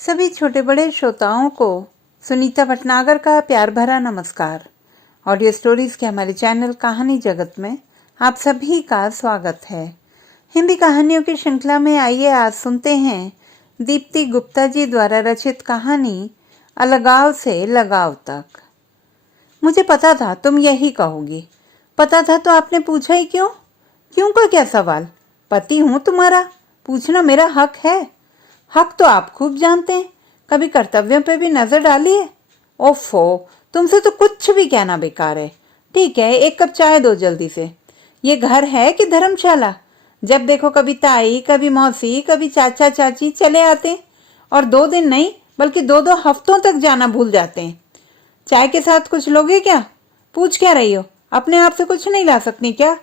सभी छोटे बड़े श्रोताओं को सुनीता भटनागर का प्यार भरा नमस्कार। ऑडियो स्टोरीज के हमारे चैनल कहानी जगत में आप सभी का स्वागत है। हिंदी कहानियों की श्रृंखला में आइए आज सुनते हैं दीप्ति गुप्ता जी द्वारा रचित कहानी अलगाव से लगाव तक। मुझे पता था तुम यही कहोगी। पता था तो आपने पूछा ही क्यों? क्यों का क्या सवाल? पति हूं तुम्हारा, पूछना मेरा हक है। हक तो आप खूब जानते हैं, कभी कर्तव्यों पे भी नजर डाली है? ओफो, तुमसे तो कुछ भी कहना बेकार है। ठीक है, एक कप चाय दो जल्दी से। ये घर है कि धर्मशाला? जब देखो कभी ताई, कभी मौसी, कभी चाचा चाची चले आते हैं और 2 दिन नहीं बल्कि 2-2 हफ्तों तक जाना भूल जाते हैं। चाय के साथ कुछ लोगे क्या? पूछ क्या रही हो? अपने आप से कुछ नहीं ला सकती क्या?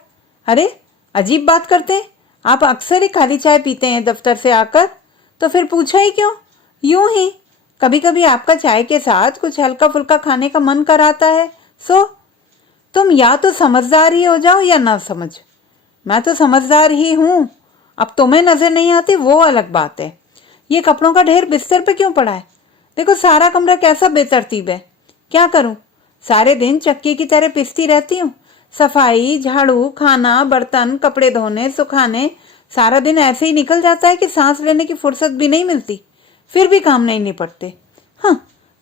अरे अजीब बात करते हैं। आप अक्सर ही खाली चाय पीते हैं दफ्तर से आकर, तो फिर पूछा ही क्यों? यूं ही कभी कभी आपका चाय के साथ कुछ हल्का फुल्का खाने का मन कराता है। सो तुम या तो समझदार ही हो जाओ या ना समझ। मैं तो समझदार ही हूं। अब तुम्हें नजर नहीं आती वो अलग बात है। ये कपड़ों का ढेर बिस्तर पे क्यों पड़ा है? देखो सारा कमरा कैसा बेतरतीब है। क्या करूं? सारे दिन चक्की की तरह पिसती रहती हूँ। सफाई, झाड़ू, खाना, बर्तन, कपड़े धोने, सुखाने, सारा दिन ऐसे ही निकल जाता है कि सांस लेने की फुर्सत भी नहीं मिलती। फिर भी काम नहीं निपटते। हाँ,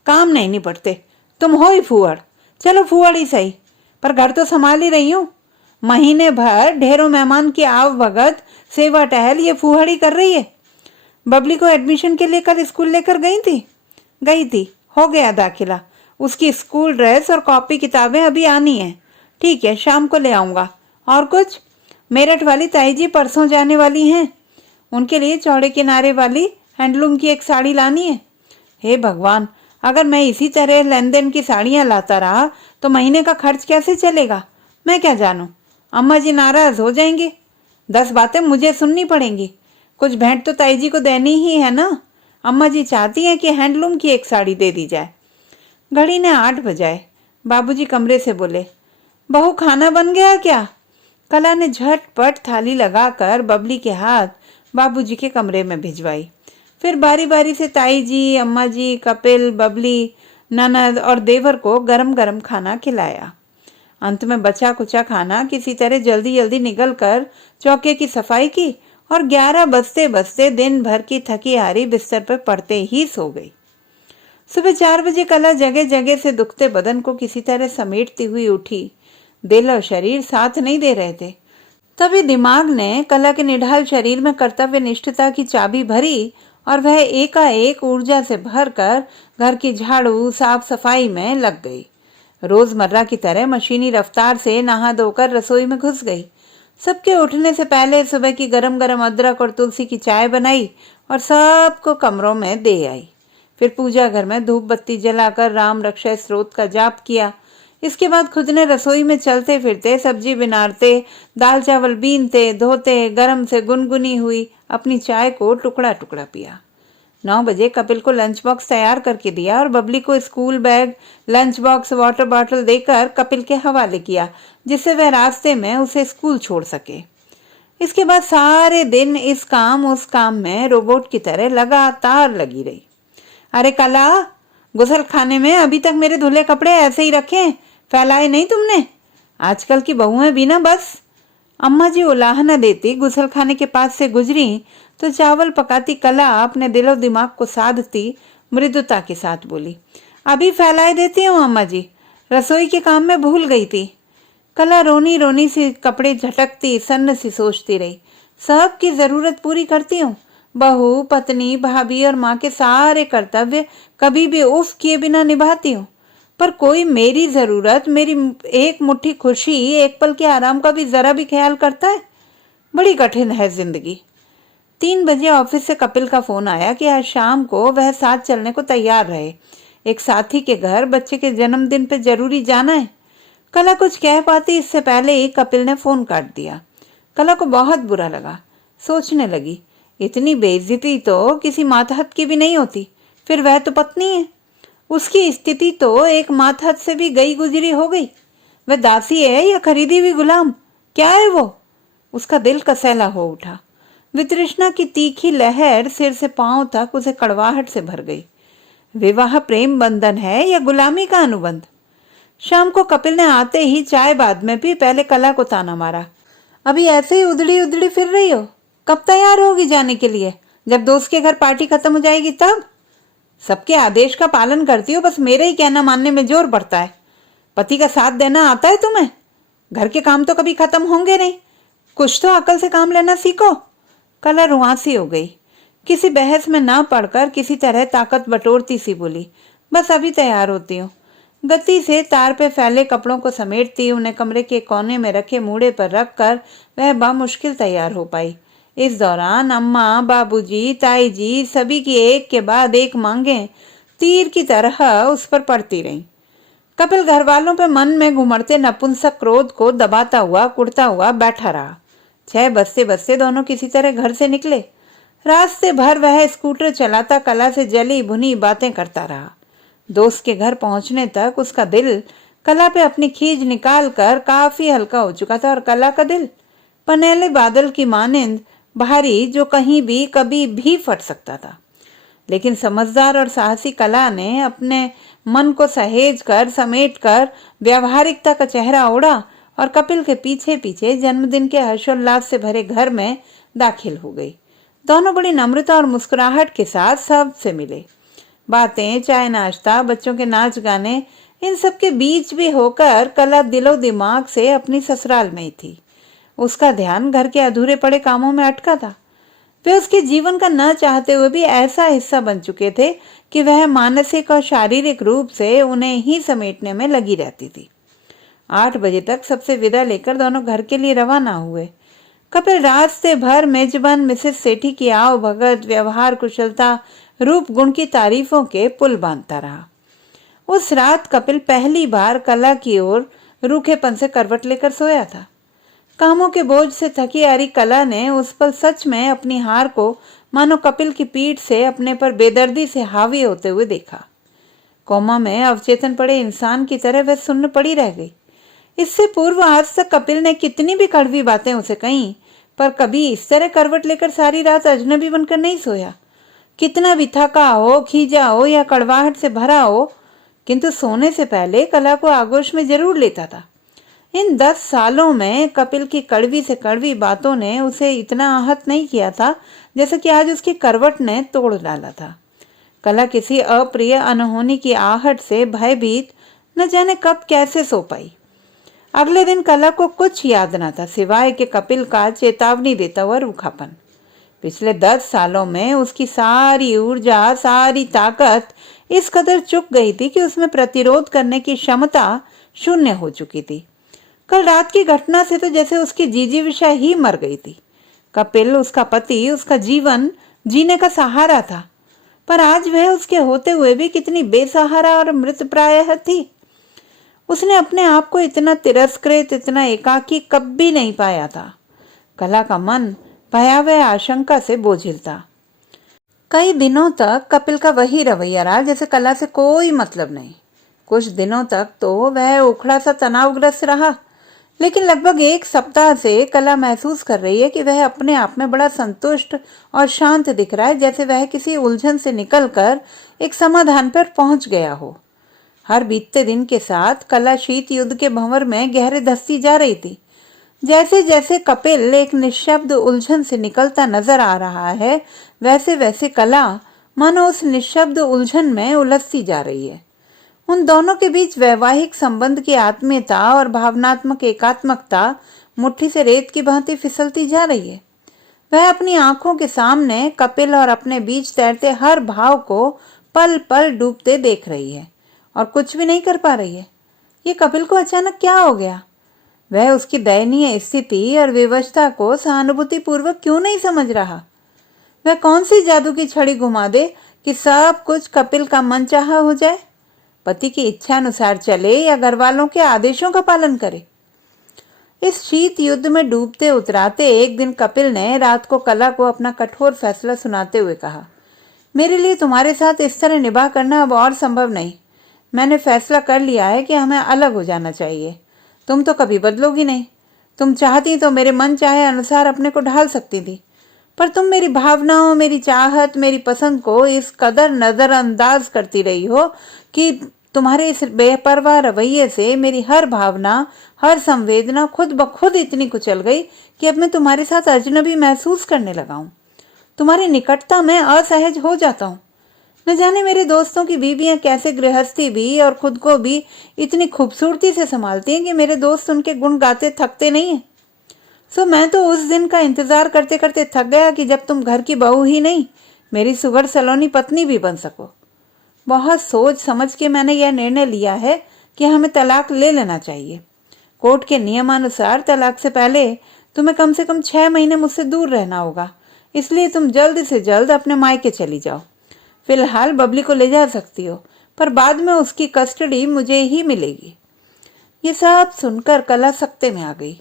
काम नहीं निपटते। तुम हो ही फूहड़। चलो फूहड़ ही सही, पर घर तो संभाल ही रही हूँ। महीने भर ढेरों मेहमान की आव भगत, सेवा टहल ये फूहड़ ही कर रही है। बबली को एडमिशन के लिए कल स्कूल लेकर गई थी। हो गया दाखिला। उसकी स्कूल ड्रेस और कॉपी किताबें अभी आनी है। ठीक है, शाम को ले आऊंगा। और कुछ? मेरठ वाली ताई जी परसों जाने वाली हैं। उनके लिए चौड़े किनारे वाली हैंडलूम की एक साड़ी लानी है। हे भगवान, अगर मैं इसी तरह लेन देन की साड़ियां लाता रहा तो महीने का खर्च कैसे चलेगा? मैं क्या जानूं, अम्मा जी नाराज हो जाएंगे। 10 बातें मुझे सुननी पड़ेंगी। कुछ भेंट तो ताई जी को देनी ही है ना। अम्मा जी चाहती हैं कि हैंडलूम की एक साड़ी दे दी जाए। घड़ी ने 8 बजाए। बाबूजी कमरे से बोले, बहू खाना बन गया क्या? कला ने झटपट थाली लगाकर बबली के हाथ बाबूजी के कमरे में भिजवाई। फिर बारी बारी से ताई जी, अम्मा जी, कपिल, बबली, ननद और देवर को गरम गरम खाना खिलाया। अंत में बचा कुचा खाना किसी तरह जल्दी जल्दी निकल कर चौके की सफाई की और 11 बजते बजते दिन भर की थकी हारी बिस्तर पर पड़ते ही सो गई। सुबह 4 बजे कला जगह जगह से दुखते बदन को किसी तरह समेटती हुई उठी। दिल और शरीर साथ नहीं दे रहे थे। तभी दिमाग ने कला के निढाल शरीर में कर्तव्य निष्ठता की चाबी भरी और वह एकाएक ऊर्जा से भरकर घर की झाड़ू साफ सफाई में लग गई। रोजमर्रा की तरह मशीनी रफ्तार से नहा धोकर रसोई में घुस गई। सबके उठने से पहले सुबह की गरम गरम अदरक और तुलसी की चाय बनाई और सबको कमरों में दे आई। फिर पूजा घर में धूप बत्ती जलाकर राम रक्षा स्तोत्र का जाप किया। इसके बाद खुद ने रसोई में चलते फिरते सब्जी बनाते, दाल चावल बीनते धोते गरम से गुनगुनी हुई अपनी चाय को टुकड़ा टुकड़ा पिया। 9 बजे कपिल को लंच बॉक्स तैयार करके दिया और बबली को school bag, lunch box, water bottle देकर कपिल के हवाले किया, जिससे वह रास्ते में उसे स्कूल छोड़ सके। इसके बाद सारे दिन इस काम उस काम में रोबोट की तरह लगातार लगी रही। अरे कला, गुसल खाने में अभी तक मेरे धुले कपड़े ऐसे ही रखे, फैलाए नहीं तुमने? आजकल की बहुएं भी ना बस। अम्मा जी उलाहना देती गुसल खाने के पास से गुजरी तो चावल पकाती कला अपने दिलो दिमाग को साधती मृदुता के साथ बोली, अभी फैलाए देती हूँ अम्मा जी, रसोई के काम में भूल गई थी। कला रोनी रोनी सी कपड़े झटकती सन्न सी सोचती रही, सब की जरूरत पूरी करती हूँ। बहू, पत्नी, भाभी और माँ के सारे कर्तव्य कभी भी उफ किए बिना निभाती हूँ, पर कोई मेरी जरूरत, मेरी एक मुट्ठी खुशी, एक पल के आराम का भी जरा भी ख्याल करता है? बड़ी कठिन है जिंदगी। 3 बजे ऑफिस से कपिल का फोन आया कि आज शाम को वह साथ चलने को तैयार रहे। एक साथी के घर बच्चे के जन्मदिन पे जरूरी जाना है। कला कुछ कह पाती इससे पहले ही कपिल ने फोन काट दिया। कला को बहुत बुरा लगा। सोचने लगी, इतनी बेइज्जती तो किसी मातहत की भी नहीं होती। फिर वह तो पत्नी है, उसकी स्थिति तो एक मातहत से भी गई गुजरी हो गई। वह दासी है या खरीदी हुई गुलाम? क्या है वो? उसका दिल कसैला हो उठा। वितृष्णा की तीखी लहर सिर से पांव तक उसे कड़वाहट से भर गई। विवाह प्रेम बंधन है या गुलामी का अनुबंध? शाम को कपिल ने आते ही चाय बाद में पी, पहले कला को ताना मारा। अभी ऐसे ही उधड़ी उधड़ी फिर रही हो? कब तैयार होगी जाने के लिए? जब दोस्त के घर पार्टी खत्म हो जाएगी तब? सबके आदेश का पालन करती हो, बस मेरे ही कहना मानने में जोर बढ़ता है। पति का साथ देना आता है तुम्हें? घर के काम तो कभी खत्म होंगे नहीं, कुछ तो अकल से काम लेना सीखो। कला रुआंसी हो गई। किसी बहस में ना पड़कर किसी तरह ताकत बटोरती सी बोली, बस अभी तैयार होती हूँ। गति से तार पे फैले कपड़ों को समेटती उन्हें कमरे के कोने में रखे मूड़े पर रखकर वह बामुश्किल तैयार हो पाई। इस दौरान अम्मा, बाबूजी, ताई जी सभी की एक के बाद एक मांगें तीर की तरह उस पर पड़ती रहीं। कपिल घर वालों पर मन में घुमड़ते नपुंसक क्रोध को दबाता हुआ कुड़ता हुआ बैठा रहा। 6 बजते बजते दोनों किसी तरह घर से निकले। रास्ते भर वह स्कूटर चलाता कला से जली भुनी बातें करता रहा। दोस्त के घर पहुंचने तक उसका दिल कला पे अपनी खींच निकाल कर काफी हल्का हो चुका था और कला का दिल पनेले बादल की मानिंद भारी, जो कहीं भी कभी भी फट सकता था। लेकिन समझदार और साहसी कला ने अपने मन को सहेज कर समेट कर व्यावहारिकता का चेहरा ओढ़ा और कपिल के पीछे पीछे जन्मदिन के हर्षोल्लास से भरे घर में दाखिल हो गई। दोनों बड़ी नम्रता और मुस्कुराहट के साथ सबसे मिले। बातें, चाय नाश्ता, बच्चों के नाच गाने, इन सब के बीच भी होकर कला दिलो दिमाग से अपनी ससुराल में ही थी। उसका ध्यान घर के अधूरे पड़े कामों में अटका था। वे उसके जीवन का न चाहते हुए भी ऐसा हिस्सा बन चुके थे कि वह मानसिक और शारीरिक रूप से उन्हें ही समेटने में लगी रहती थी। 8 बजे तक सबसे विदा लेकर दोनों घर के लिए रवाना हुए। कपिल रास्ते भर मेजबान मिसेस सेठी की आओ भगत, व्यवहार कुशलता, रूप गुण की तारीफों के पुल बांधता रहा। उस रात कपिल पहली बार कला की ओर रूखेपन से करवट लेकर सोया था। कामों के बोझ से थकी आ रही कला ने उस पर सच में अपनी हार को मानो कपिल की पीठ से अपने पर बेदर्दी से हावी होते हुए देखा। कोमा में अवचेतन पड़े इंसान की तरह वह सुन्न पड़ी रह गई। इससे पूर्व आज तक कपिल ने कितनी भी कड़वी बातें उसे कहीं, पर कभी इस तरह करवट लेकर सारी रात अजनबी बनकर नहीं सोया। कितना भी थका हो, खींचा हो या कड़वाहट से भरा हो, किंतु सोने से पहले कला को आगोश में जरूर लेता था। इन 10 सालों में कपिल की कड़वी से कड़वी बातों ने उसे इतना आहत नहीं किया था जैसे कि आज उसकी करवट ने तोड़ डाला था। कला किसी अप्रिय अनहोनी की आहट से भयभीत न जाने कब कैसे सो पाई। अगले दिन कला को कुछ याद न था सिवाय के कपिल का चेतावनी देता हुआ रूखापन। पिछले 10 सालों में उसकी सारी ऊर्जा, सारी ताकत इस कदर चुक गई थी कि उसमें प्रतिरोध करने की क्षमता शून्य हो चुकी थी। कल रात की घटना से तो जैसे उसकी जीजीविषा ही मर गई थी। कपिल, उसका पति, उसका जीवन जीने का सहारा था, पर आज वह उसके होते हुए भी कितनी बेसहारा और मृतप्राय थी। उसने अपने आप को इतना तिरस्कृत, इतना एकाकी कभी नहीं पाया था। कला का मन भयावह आशंका से बोझिल था। कई दिनों तक कपिल का वही रवैया रहा जैसे कला से कोई मतलब नहीं। कुछ दिनों तक तो वह उखड़ा सा तनावग्रस्त रहा, लेकिन लगभग 1 सप्ताह से कला महसूस कर रही है कि वह अपने आप में बड़ा संतुष्ट और शांत दिख रहा है, जैसे वह किसी उलझन से निकलकर एक समाधान पर पहुंच गया हो। हर बीतते दिन के साथ कला शीत युद्ध के भंवर में गहरे धंसती जा रही थी। जैसे जैसे कपिल एक निःशब्द उलझन से निकलता नजर आ रहा है, वैसे वैसे कला मानो उस निःशब्द उलझन में उलझती जा रही है। उन दोनों के बीच वैवाहिक संबंध की आत्मीयता और भावनात्मक एकात्मकता मुट्ठी से रेत की भांति फिसलती जा रही है। वह अपनी आंखों के सामने कपिल और अपने बीच तैरते हर भाव को पल पल डूबते देख रही है और कुछ भी नहीं कर पा रही है। ये कपिल को अचानक क्या हो गया? वह उसकी दयनीय स्थिति और विवशता को सहानुभूति पूर्वक क्यों नहीं समझ रहा? वह कौन सी जादू की छड़ी घुमा दे कि सब कुछ कपिल का मनचाहा हो जाए? पति की इच्छा अनुसार चले या घर वालों के आदेशों का पालन करे? इस शीत युद्ध में डूबते उतराते एक दिन कपिल ने रात को कला को अपना कठोर फैसला सुनाते हुए कहा, मेरे लिए तुम्हारे साथ इस तरह निभाह करना अब और संभव नहीं। मैंने फैसला कर लिया है कि हमें अलग हो जाना चाहिए। तुम तो कभी बदलोगी नहीं। तुम चाहती तो मेरे मन चाहे अनुसार अपने को ढाल सकती थी, पर तुम मेरी भावनाओं, मेरी चाहत, मेरी पसंद को इस कदर नजरअंदाज करती रही हो कि तुम्हारे इस बेपरवाह रवैये से मेरी हर भावना, हर संवेदना खुद ब खुद इतनी कुचल गई कि अब मैं तुम्हारे साथ अजनबी महसूस करने लगा हूं। तुम्हारी निकटता में असहज हो जाता हूं। न जाने मेरे दोस्तों की बीवियां कैसे गृहस्थी भी और खुद को भी इतनी खूबसूरती से संभालती हैं कि मेरे दोस्त उनके गुण गाते थकते नहीं हैं। सो मैं तो उस दिन का इंतजार करते करते थक गया कि जब तुम घर की बहू ही नहीं, मेरी सुगर सलोनी पत्नी भी बन सको। बहुत सोच समझ के मैंने यह निर्णय लिया है कि हमें तलाक ले लेना चाहिए। कोर्ट के नियमानुसार तलाक से पहले तुम्हें कम से कम 6 महीने मुझसे दूर रहना होगा, इसलिए तुम जल्द से जल्द अपने मायके चली जाओ। फिलहाल बबली को ले जा सकती हो, पर बाद में उसकी कस्टडी मुझे ही मिलेगी। ये सब सुनकर कला सकते में आ गई।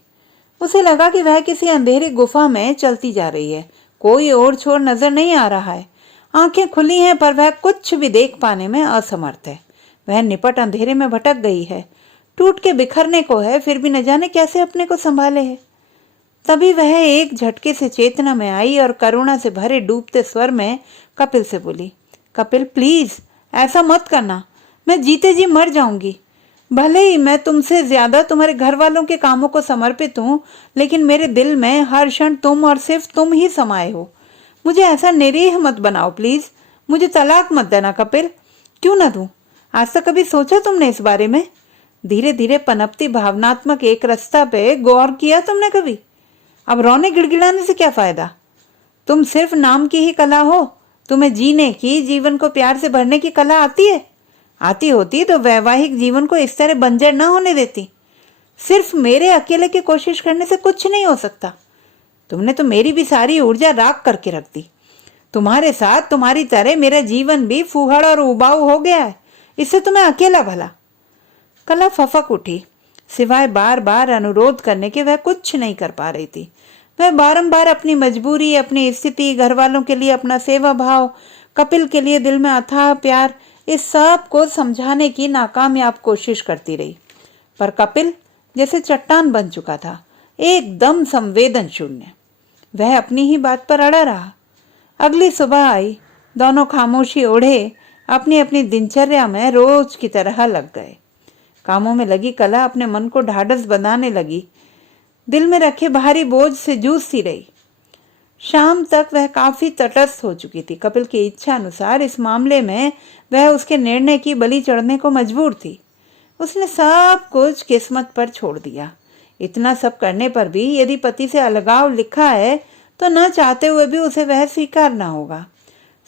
उसे लगा कि वह किसी अंधेरी गुफा में चलती जा रही है। कोई ओर छोर नजर नहीं आ रहा है। आंखें खुली हैं पर वह कुछ भी देख पाने में असमर्थ है। वह निपट अंधेरे में भटक गई है। टूट के बिखरने को है, फिर भी न जाने कैसे अपने को संभाले है। तभी वह एक झटके से चेतना में आई और करुणा से भरे डूबते स्वर में कपिल से बोली, कपिल प्लीज ऐसा मत करना, मैं जीते जी मर जाऊंगी। भले ही मैं तुमसे ज्यादा तुम्हारे घर वालों के कामों को समर्पित हूँ, लेकिन मेरे दिल में हर क्षण तुम और सिर्फ तुम ही समाये हो। मुझे ऐसा निरीह मत बनाओ प्लीज। मुझे तलाक मत देना कपिल। क्यों ना दूं? आज तक कभी सोचा तुमने इस बारे में? धीरे धीरे पनपती भावनात्मक एक रास्ता पे गौर किया तुमने कभी? अब रोने गिड़गिड़ाने से क्या फायदा? तुम सिर्फ नाम की ही कला हो। तुम्हें जीने की, जीवन को प्यार से भरने की कला आती है। आती होती तो वैवाहिक जीवन को इस तरह बंजर न होने देती। सिर्फ मेरे अकेले की कोशिश करने से कुछ नहीं हो सकता। तुमने तो मेरी भी सारी ऊर्जा राख करके रख दी। तुम्हारे साथ तुम्हारी तरह मेरा जीवन भी फूहड़ और उबाऊ हो गया है। इससे तुम्हें अकेला भला। कला फफक उठी। सिवाय बार बार अनुरोध करने के वह कुछ नहीं कर पा रही थी। वह बारंबार अपनी मजबूरी, अपनी स्थिति, घर वालों के लिए अपना सेवा भाव, कपिल के लिए दिल में अथाह प्यार, इस सब को समझाने की नाकामयाब कोशिश करती रही। पर कपिल जैसे चट्टान बन चुका था, एकदम संवेदन शून्य। वह अपनी ही बात पर अड़ा रहा। अगली सुबह आई। दोनों खामोशी ओढ़े अपनी अपनी दिनचर्या में रोज की तरह लग गए। कामों में लगी कला अपने मन को ढाढ़स बंधाने लगी। दिल में रखे भारी बोझ से जूझती रही। शाम तक वह काफी तटस्थ हो चुकी थी। कपिल की इच्छा अनुसार इस मामले में वह उसके निर्णय की बलि चढ़ने को मजबूर थी। उसने सब कुछ किस्मत पर छोड़ दिया। इतना सब करने पर भी यदि पति से अलगाव लिखा है तो न चाहते हुए भी उसे वह स्वीकारना होगा।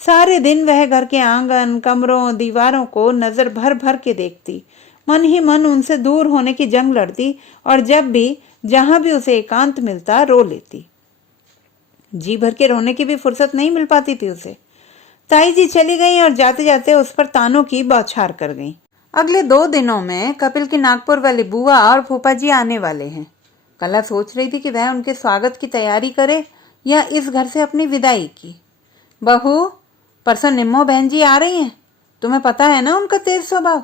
सारे दिन वह घर के आंगन, कमरों, दीवारों को नजर भर भर के देखती, मन ही मन उनसे दूर होने की जंग लड़ती और जब भी जहां भी उसे एकांत मिलता रो लेती। जी भर के रोने की भी फुर्सत नहीं मिल पाती थी उसे। ताई जी चली गई और जाते जाते उस पर तानों की बौछार कर गई। अगले 2 दिनों में कपिल की नागपुर वाली बुआ और फूफा जी आने वाले हैं। कला सोच रही थी कि वह उनके स्वागत की तैयारी करे या इस घर से अपनी विदाई की। बहू, परसों निम्मो बहन जी आ रही हैं। तुम्हें पता है ना उनका तेज स्वभाव।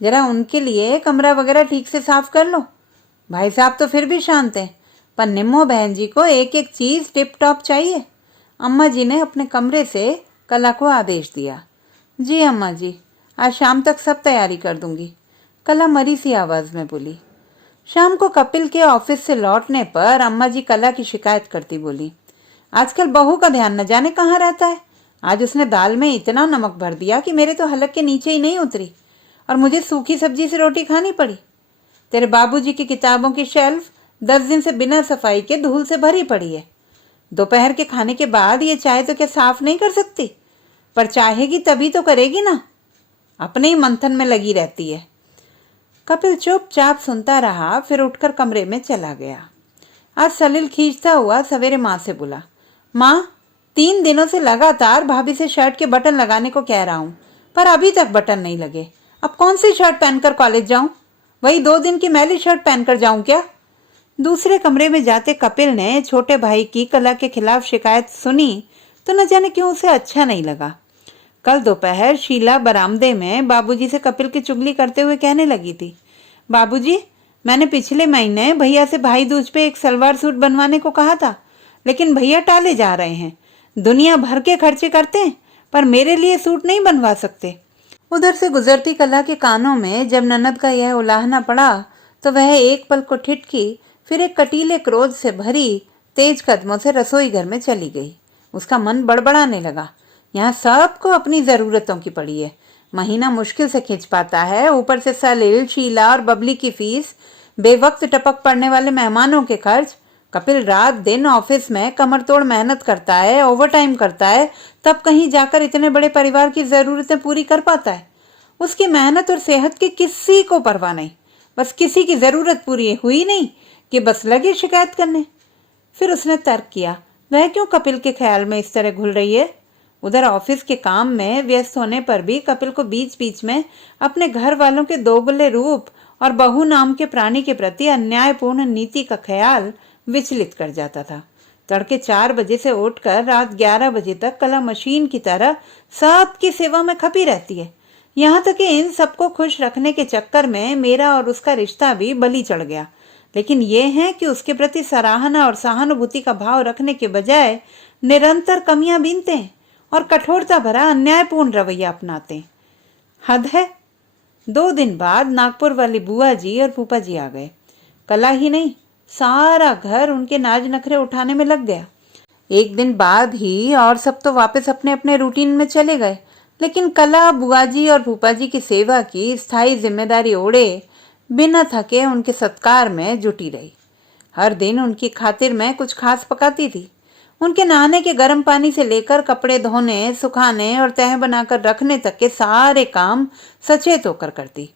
जरा उनके लिए कमरा वगैरह ठीक से साफ कर लो। भाई साहब तो फिर भी शांत हैं, पर निम्मो बहन जी को एक एक चीज टिप टॉप चाहिए। अम्मा जी ने अपने कमरे से कला को आदेश दिया। जी अम्मा जी, आज शाम तक सब तैयारी कर दूंगी, कला मरी सी आवाज में बोली। शाम को कपिल के ऑफिस से लौटने पर अम्मा जी कला की शिकायत करती बोली, आजकल बहू का ध्यान न जाने कहाँ रहता है। आज उसने दाल में इतना नमक भर दिया कि मेरे तो हलक के नीचे ही नहीं उतरी और मुझे सूखी सब्जी से रोटी खानी पड़ी। तेरे बाबूजी की किताबों की शेल्फ 10 दिन से बिना सफाई के धूल से भरी पड़ी है। दोपहर के खाने के बाद ये चाय तो क्या साफ नहीं कर सकती? पर चाहेगी तभी तो करेगी ना, अपने ही मंथन में लगी रहती है। कपिल चुपचाप सुनता रहा, फिर उठकर कमरे में चला गया। आज सलील खींचता हुआ सवेरे माँ से बोला, माँ 3 दिनों से लगातार भाभी से शर्ट के बटन लगाने को कह रहा हूँ, पर अभी तक बटन नहीं लगे। अब कौन सी शर्ट पहनकर कॉलेज जाऊं? वही 2 दिन की मैली शर्ट पहनकर जाऊं क्या? दूसरे कमरे में जाते कपिल ने छोटे भाई की कला के खिलाफ शिकायत सुनी तो न जाने क्यों उसे अच्छा नहीं लगा। कल दोपहर शीला बरामदे में बाबूजी से कपिल की चुगली करते हुए कहने लगी थी, बाबूजी, मैंने पिछले महीने भैया से भाई दूज पे एक सलवार सूट बनवाने को कहा था, लेकिन भैया टाले जा रहे हैं। दुनिया भर के खर्चे करते हैं पर मेरे लिए सूट नहीं बनवा सकते। उधर से गुजरती कला के कानों में जब ननद का यह उलाहना पड़ा तो वह एक पल को ठिठकी, फिर एक कटीले क्रोध से भरी तेज कदमों से रसोई घर में चली गई। उसका मन बड़बड़ाने लगा। यहाँ सबको अपनी जरूरतों की पड़ी है, महीना मुश्किल से खींच पाता है, ऊपर से सलील, शीला और बबली की फीस, बेवक्त टपक पड़ने वाले मेहमानों के खर्च। कपिल रात दिन ऑफिस में कमर तोड़ मेहनत करता है, ओवरटाइम करता है, तब कहीं जाकर इतने बड़े परिवार की जरूरतें पूरी कर पाता है। उसकी मेहनत और सेहत की किसी को परवाह नहीं, बस किसी की जरूरत पूरी हुई नहीं कि बस लगे शिकायत करने। फिर उसने तर्क किया, वह क्यों कपिल के ख्याल में इस तरह घुल रही है। उधर ऑफिस के काम में व्यस्त होने पर भी कपिल को बीच बीच में अपने घर वालों के दोगले रूप और बहू नाम के प्राणी के प्रति अन्यायपूर्ण नीति का ख्याल विचलित कर जाता था। तड़के 4 बजे से उठकर रात 11 बजे तक कला मशीन की तरह सबकी सेवा में खपी रहती है। यहाँ तक कि इन सबको खुश रखने के चक्कर में मेरा और उसका रिश्ता भी बलि चढ़ गया। लेकिन ये है कि उसके प्रति सराहना और सहानुभूति का भाव रखने के बजाय निरंतर कमियां बीनते हैं और कठोरता भरा अन्यायपूर्ण रवैया अपनाते हैं। हद है। 2 दिन बाद नागपुर वाली बुआ जी और फूफा जी आ गए। कला ही नहीं, सारा घर उनके नाज नखरे उठाने में लग गया। एक दिन बाद ही और सब तो वापस अपने अपने रूटीन में चले गए, लेकिन कला बुआ जी और फूफा जी की सेवा की स्थायी जिम्मेदारी ओढ़े बिना थके उनके सत्कार में जुटी रही। हर दिन उनकी खातिर मैं कुछ खास पकाती थी। उनके नहाने के गर्म पानी से लेकर कपड़े धोने, सुखाने और तह बनाकर रखने तक के सारे काम सचेत होकर करती।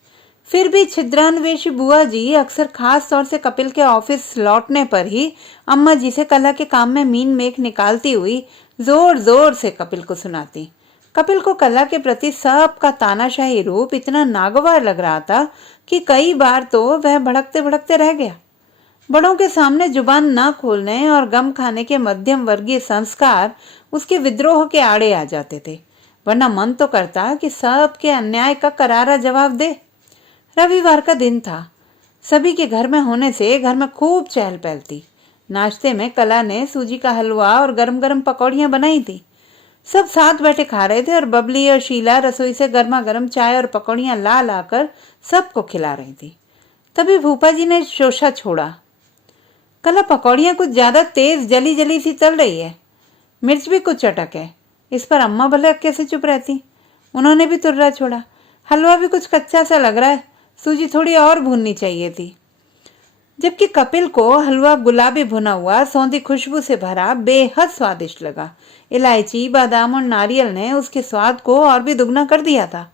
फिर भी छिद्रान्वेषी बुआ जी अक्सर खास तौर से कपिल के ऑफिस लौटने पर ही अम्मा जी से कला के काम में मीन मेख निकालती हुई जोर जोर से कपिल को सुनाती। कपिल को कला के प्रति सबका तानाशाही रूप इतना नागवार लग रहा था कि कई बार तो वह भड़कते भड़कते रह गया। बड़ों के सामने जुबान न खोलने और गम खाने के मध्यम वर्गीय संस्कार उसके विद्रोह के आड़े आ जाते थे, वरना मन तो करता कि सबके अन्याय का करारा जवाब दे। रविवार का दिन था। सभी के घर में होने से घर में खूब चहल पहल थी। नाश्ते में कला ने सूजी का हलवा और गरम गरम पकौड़ियां बनाई थी। सब साथ बैठे खा रहे थे और बबली और शीला रसोई से गर्मा गर्म चाय और पकौड़ियां ला लाकर सबको खिला रही थी। तभी फूफा जी ने शोशा छोड़ा, कला पकौड़ियां कुछ ज्यादा तेज जली जली सी तल रही है, मिर्च भी कुछ चटक है। इस पर अम्मा भले कैसे चुप रहती। उन्होंने भी तुर्रा छोड़ा, हलवा भी कुछ कच्चा सा लग रहा है, सूजी थोड़ी और भूननी चाहिए थी। जबकि कपिल को हलवा गुलाबी भुना हुआ सौंधी खुशबू से भरा बेहद स्वादिष्ट लगा। इलायची, बादाम और नारियल ने उसके स्वाद को और भी दुगना कर दिया था।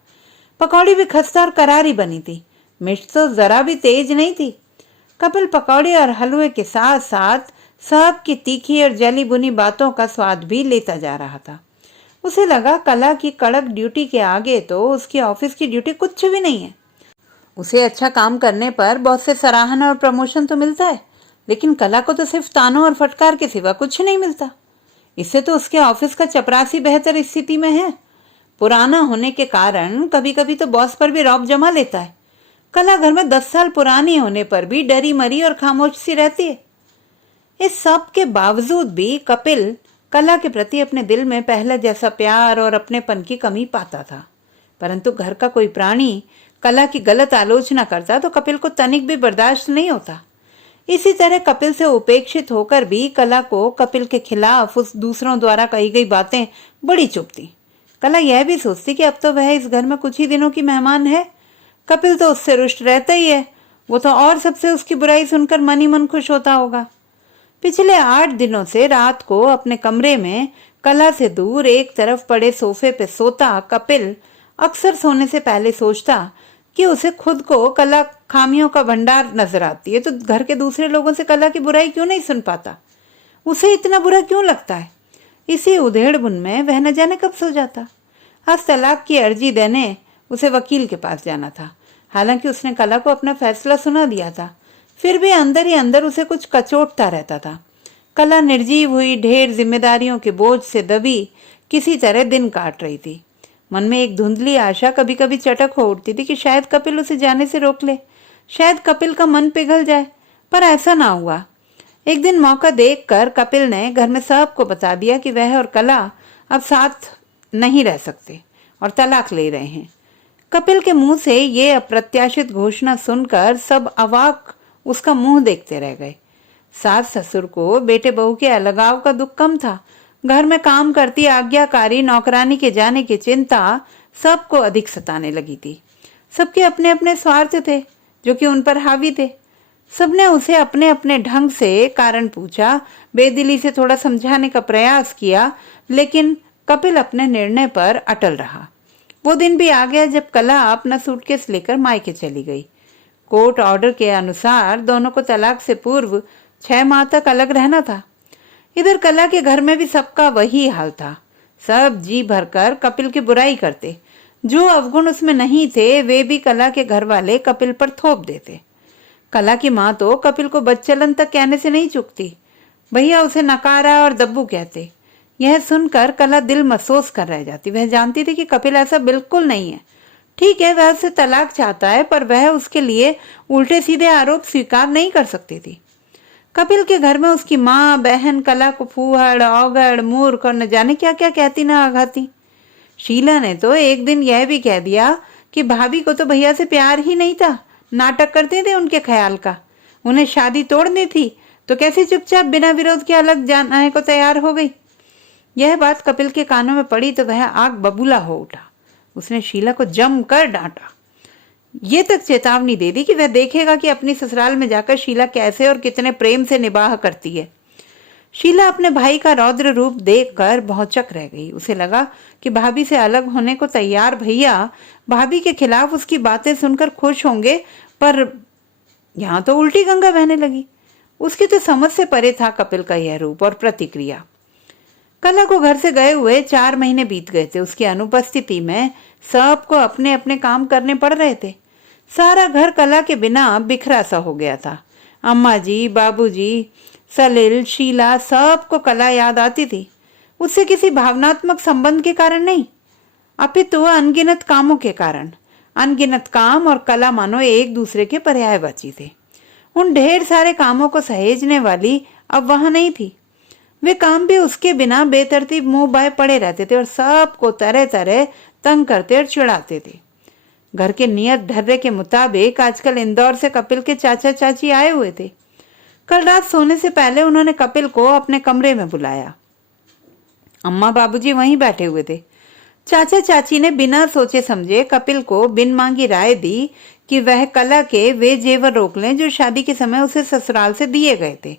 पकौड़ी भी खस्ता और करारी बनी थी, मिर्च तो जरा भी तेज नहीं थी। कपिल पकौड़े और हलवे के साथ साथ सब की तीखी और जली बुनी बातों का स्वाद भी लेता जा रहा था। उसे लगा कला की कड़क ड्यूटी के आगे तो उसकी ऑफिस की ड्यूटी कुछ भी नहीं है। उसे अच्छा काम करने पर बहुत से सराहना और प्रमोशन तो मिलता है, लेकिन कला को तो सिर्फ तानों और फटकार के सिवा कुछ नहीं मिलता। इससे तो उसके ऑफिस का चपरासी बेहतर स्थिति में है। पुराना होने के कारण कभी कभी तो बॉस पर भी रौब जमा लेता है। कला घर में 10 साल पुरानी होने पर भी डरी मरी और खामोश सी रहती है। इस सब के बावजूद भी कपिल कला के प्रति अपने दिल में पहले जैसा प्यार और अपनेपन की कमी पाता था। परंतु घर का कोई प्राणी कला की गलत आलोचना करता तो कपिल को तनिक भी बर्दाश्त नहीं होता। इसी तरह कपिल से उपेक्षित होकर भी कला को कपिल के खिलाफ उस दूसरों द्वारा कही गई बातें बड़ी चुभती। कला यह भी सोचती कि अब तो वह इस घर में कुछ ही दिनों की मेहमान है, कपिल तो उससे रुष्ट रहता ही है, वो तो और सबसे उसकी बुराई सुनकर मन ही मन खुश होता होगा। पिछले 8 दिनों से रात को अपने कमरे में कला से दूर एक तरफ पड़े सोफे पे सोता कपिल अक्सर सोने से पहले सोचता कि उसे खुद को कला खामियों का भंडार नजर आती है, तो घर के दूसरे लोगों से कला की बुराई क्यों नहीं सुन पाता, उसे इतना बुरा क्यों लगता है। इसी उधेड़ बुन में वह न जाने कब सो जाता। आज तलाक की अर्जी देने उसे वकील के पास जाना था। हालांकि उसने कला को अपना फैसला सुना दिया था, फिर भी अंदर ही अंदर उसे कुछ कचोटता रहता था। कला निर्जीव हुई ढेर जिम्मेदारियों के बोझ से दबी किसी तरह दिन काट रही थी। मन में एक धुंधली आशा कभी कभी चटक हो उठती थी कि शायद कपिल उसे जाने से रोक ले, शायद कपिल का मन पिघल जाए, पर ऐसा ना हुआ। एक दिन मौका देखकर कपिल ने घर में सबको बता दिया कि वह और कला अब साथ नहीं रह सकते और तलाक ले रहे हैं। कपिल के मुंह से ये अप्रत्याशित घोषणा सुनकर सब अवाक उसका मुंह देखते रह गए। सास ससुर को बेटे बहू के अलगाव का दुख कम था, घर में काम करती आज्ञाकारी नौकरानी के जाने की चिंता सबको अधिक सताने लगी थी। सबके अपने अपने स्वार्थ थे जो कि उन पर हावी थे। सबने उसे अपने अपने ढंग से कारण पूछा, बेदिली से थोड़ा समझाने का प्रयास किया, लेकिन कपिल अपने निर्णय पर अटल रहा। वो दिन भी आ गया जब कला अपना सूटकेस लेकर मायके चली गई। कोर्ट ऑर्डर के अनुसार दोनों को तलाक से पूर्व 6 माह तक अलग रहना था। इधर कला के घर में भी सबका वही हाल था। सब जी भरकर कपिल की बुराई करते। जो अवगुण उसमें नहीं थे वे भी कला के घर वाले कपिल पर थोप देते। कला की माँ तो कपिल को बदचलन तक कहने से नहीं चूकती। भैया उसे नकारा और दब्बू कहते। यह सुनकर कला दिल महसूस कर रह जाती। वह जानती थी कि कपिल ऐसा बिल्कुल नहीं है। ठीक है, वह उससे तलाक चाहता है, पर वह उसके लिए उल्टे सीधे आरोप स्वीकार नहीं कर सकती थी। कपिल के घर में उसकी माँ बहन कला को फूहड़, औगड़, मूर्ख और न जाने क्या क्या कहती ना आघाती। शीला ने तो एक दिन यह भी कह दिया कि भाभी को तो भैया से प्यार ही नहीं था, नाटक करते थे उनके ख्याल का। उन्हें शादी तोड़नी थी तो कैसे चुपचाप बिना विरोध के अलग जाने को तैयार हो गई। यह बात कपिल के कानों में पड़ी तो वह आग बबूला हो उठा। उसने शीला को जमकर डांटा। ये तक चेतावनी दे दी कि वह देखेगा कि अपनी ससुराल में जाकर शीला कैसे और कितने प्रेम से निबाह करती है। शीला अपने भाई का रौद्र रूप देखकर भौचक रह गई। उसे लगा कि भाभी से अलग होने को तैयार भैया भाभी के खिलाफ उसकी बातें सुनकर खुश होंगे, पर यहाँ तो उल्टी गंगा बहने लगी। उसकी तो समझ से परे था कपिल का यह रूप और प्रतिक्रिया। कला को घर से गए हुए 4 महीने बीत गए थे। उसकी अनुपस्थिति में सबको अपने अपने काम करने पड़ रहे थे। सारा घर कला के बिना बिखरा सा हो गया था। अम्मा जी, बाबूजी, सलील, शीला, सबको कला याद आती थी। उससे किसी भावनात्मक संबंध के कारण नहीं, अपितु अनगिनत कामों के कारण। अनगिनत काम और कला मानो एक दूसरे के पर्यायवाची थे। उन ढेर सारे कामों को सहेजने वाली अब वहां नहीं थी। वे काम भी उसके बिना बेतरतीब मुंह बाए पड़े रहते थे और सबको तरह तरह तंग करते और चिढ़ाते थे। घर के नियत ढर्रे के मुताबिक आजकल इंदौर से कपिल के चाचा चाची आए हुए थे। कल रात सोने से पहले उन्होंने कपिल को अपने कमरे में बुलाया। अम्मा बाबूजी वहीं बैठे हुए थे। चाचा चाची ने बिना सोचे समझे कपिल को बिन मांगी राय दी कि वह कला के वे जेवर रोक लें जो शादी के समय उसे ससुराल से दिए गए थे।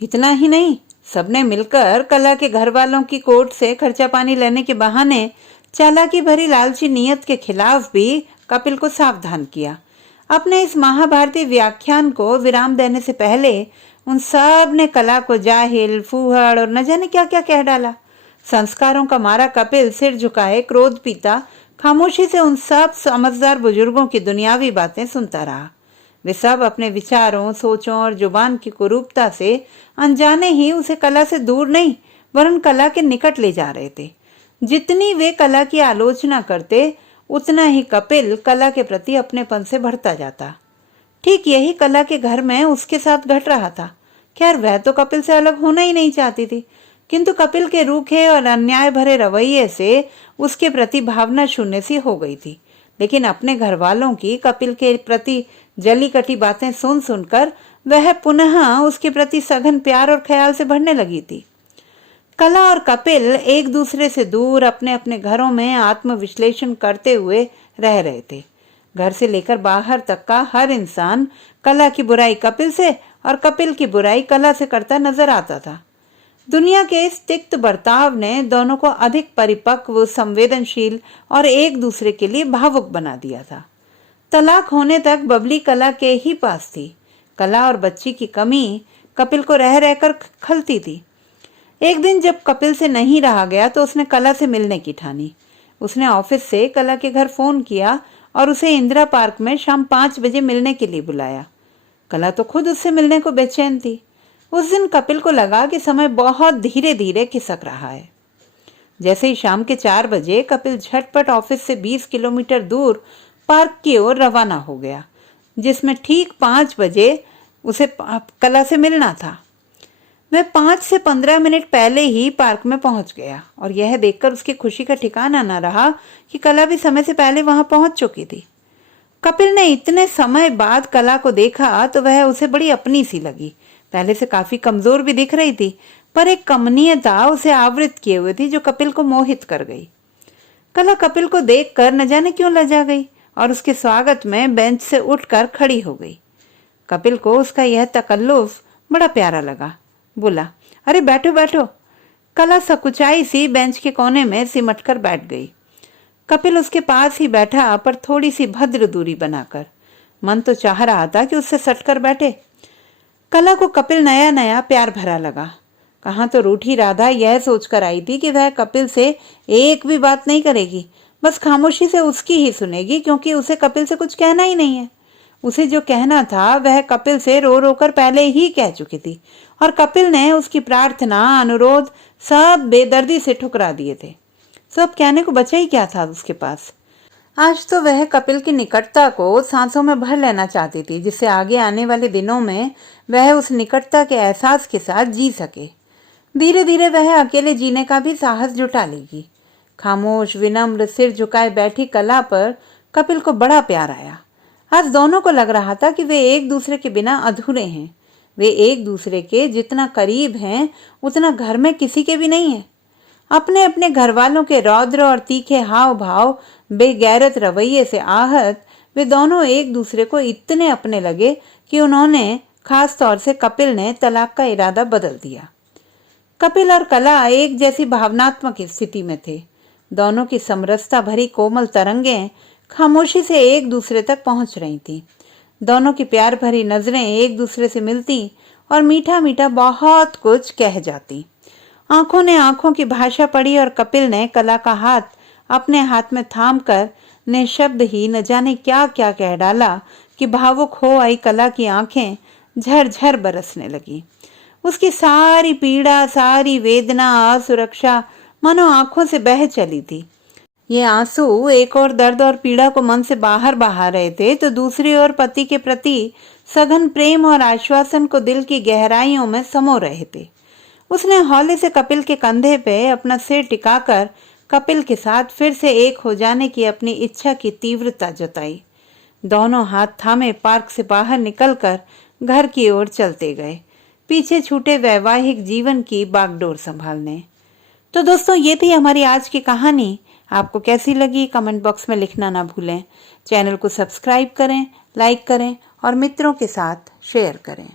इतना ही नहीं, सबने मिलकर कला के घर वालों की कोर्ट से खर्चा पानी लेने के बहाने चालाकी भरी लालची नीयत के खिलाफ भी कपिल को सावधान किया। अपने इस महाभारती व्याख्यान को विराम देने से पहले उन सब ने कला को जाहिल, फूहड़ और न जाने क्या क्या कह डाला। संस्कारों का मारा कपिल सिर झुकाए क्रोध पीता खामोशी से उन सब समझदार बुजुर्गों की दुनियावी बातें सुनता रहा। वे सब अपने विचारों, सोचों और जुबान की कुरूपता से अनजाने ही उसे कला से दूर नहीं वरन कला के निकट ले जा रहे थे। जितनी वे कला की आलोचना करते उतना ही कपिल कला के प्रति अपनेपन से बढ़ता जाता। ठीक यही कला के घर में उसके साथ घट रहा था। खैर, वह तो कपिल से अलग होना ही नहीं चाहती थी, किंतु कपिल के रूखे और अन्याय भरे रवैये से उसके प्रति भावना शून्य सी हो गई थी। लेकिन अपने घर वालों की कपिल के प्रति जली कटी बातें सुन सुनकर वह पुनः उसके प्रति सघन प्यार और ख्याल से भरने लगी थी। कला और कपिल एक दूसरे से दूर अपने अपने घरों में आत्मविश्लेषण करते हुए रह रहे थे। घर से लेकर बाहर तक का हर इंसान कला की बुराई कपिल से और कपिल की बुराई कला से करता नजर आता था। दुनिया के इस तिक्त बर्ताव ने दोनों को अधिक परिपक्व, संवेदनशील और एक दूसरे के लिए भावुक बना दिया था। तलाक होने तक बबली कला के ही पास थी। कला और बच्ची की कमी कपिल को रह रहकर खलती थी। एक दिन जब कपिल से नहीं रहा गया तो उसने कला से मिलने की ठानी। उसने ऑफिस से कला के घर फोन किया और उसे इंदिरा पार्क में शाम 5 बजे मिलने के लिए बुलाया। कला तो खुद उससे मिलने को बेचैन थी। उस दिन कपिल को लगा कि समय बहुत धीरे धीरे खिसक रहा है। जैसे ही शाम के 4 बजे कपिल झटपट ऑफिस से 20 किलोमीटर दूर पार्क की ओर रवाना हो गया, जिसमें ठीक 5 बजे उसे कला से मिलना था। वह 5 से 15 मिनट पहले ही पार्क में पहुंच गया और यह देखकर उसकी खुशी का ठिकाना न रहा कि कला भी समय से पहले वहां पहुंच चुकी थी। कपिल ने इतने समय बाद कला को देखा तो वह उसे बड़ी अपनी सी लगी। पहले से काफी कमजोर भी दिख रही थी, पर एक कमनीयता उसे आवृत किए हुए थी जो कपिल को मोहित कर गई। कला कपिल को देखकर न जाने क्यों लजा गई और उसके स्वागत में बेंच से उठकर खड़ी हो गई। कपिल को उसका यह तकल्लुफ बड़ा प्यारा लगा। बोला, अरे बैठो बैठो। कला सकुचाई सी बेंच के कोने में सिमटकर बैठ गई। कपिल उसके पास ही बैठा, पर थोड़ी सी भद्र दूरी बनाकर। मन तो चाह रहा था कि उससे सटकर बैठे। कला को कपिल नया नया प्यार भरा लगा। कहाँ तो रूठी राधा यह सोचकर आई थी कि वह कपिल से एक भी बात नहीं करेगी, बस खामोशी से उसकी ही सुनेगी, क्योंकि उसे कपिल से कुछ कहना ही नहीं है। उसे जो कहना था वह कपिल से रो रो कर पहले ही कह चुकी थी और कपिल ने उसकी प्रार्थना अनुरोध सब बेदर्दी से ठुकरा दिए थे। सब कहने को बचा ही क्या था उसके पास। आज तो वह कपिल की निकटता को सांसों में भर लेना चाहती थी, जिससे आगे आने वाले दिनों में वह उस निकटता के एहसास के साथ जी सके। धीरे धीरे वह अकेले जीने का भी साहस जुटा लेगी। खामोश विनम्र सिर झुकाए बैठी कला पर कपिल को बड़ा प्यार आया। आज दोनों को लग रहा था कि वे एक दूसरे के बिना अधूरे हैं। वे एक दूसरे के जितना करीब हैं उतना घर में किसी के भी नहीं है। अपने अपने घर वालों के रौद्र और तीखे हाव भाव बेगैरत रवैये से आहत वे दोनों एक दूसरे को इतने अपने लगे कि उन्होंने, खास तौर से कपिल ने, तलाक का इरादा बदल दिया। कपिल और कला एक जैसी भावनात्मक स्थिति में थे। दोनों की समरसता भरी कोमल तरंगें खामोशी से एक दूसरे तक पहुंच रही थी। दोनों की प्यार भरी नजरें एक दूसरे से मिलती और मीठा मीठा बहुत कुछ कह जाती। आंखों ने आंखों की भाषा पढ़ी और कपिल ने कला का हाथ अपने हाथ में थाम कर निःशब्द ही न जाने क्या क्या कह डाला कि भावुक हो आई कला की आंखें झरझर बरसने लगी। उसकी सारी पीड़ा, सारी वेदना, असुरक्षा मानो आंखों से बह चली थी। ये आंसू एक और दर्द और पीड़ा को मन से बाहर बहा रहे थे, तो दूसरी ओर पति के प्रति सघन प्रेम और आश्वासन को दिल की गहराइयों में समो रहे थे। उसने हौले से कपिल के कंधे पे अपना सिर टिकाकर कपिल के साथ फिर से एक हो जाने की अपनी इच्छा की तीव्रता जताई। दोनों हाथ थामे पार्क से बाहर निकलकर घर की ओर चलते गए, पीछे छूटे वैवाहिक जीवन की बागडोर संभालने। तो दोस्तों, ये थी हमारी आज की कहानी। आपको कैसी लगी कमेंट बॉक्स में लिखना ना भूलें। चैनल को सब्सक्राइब करें, लाइक करें और मित्रों के साथ शेयर करें।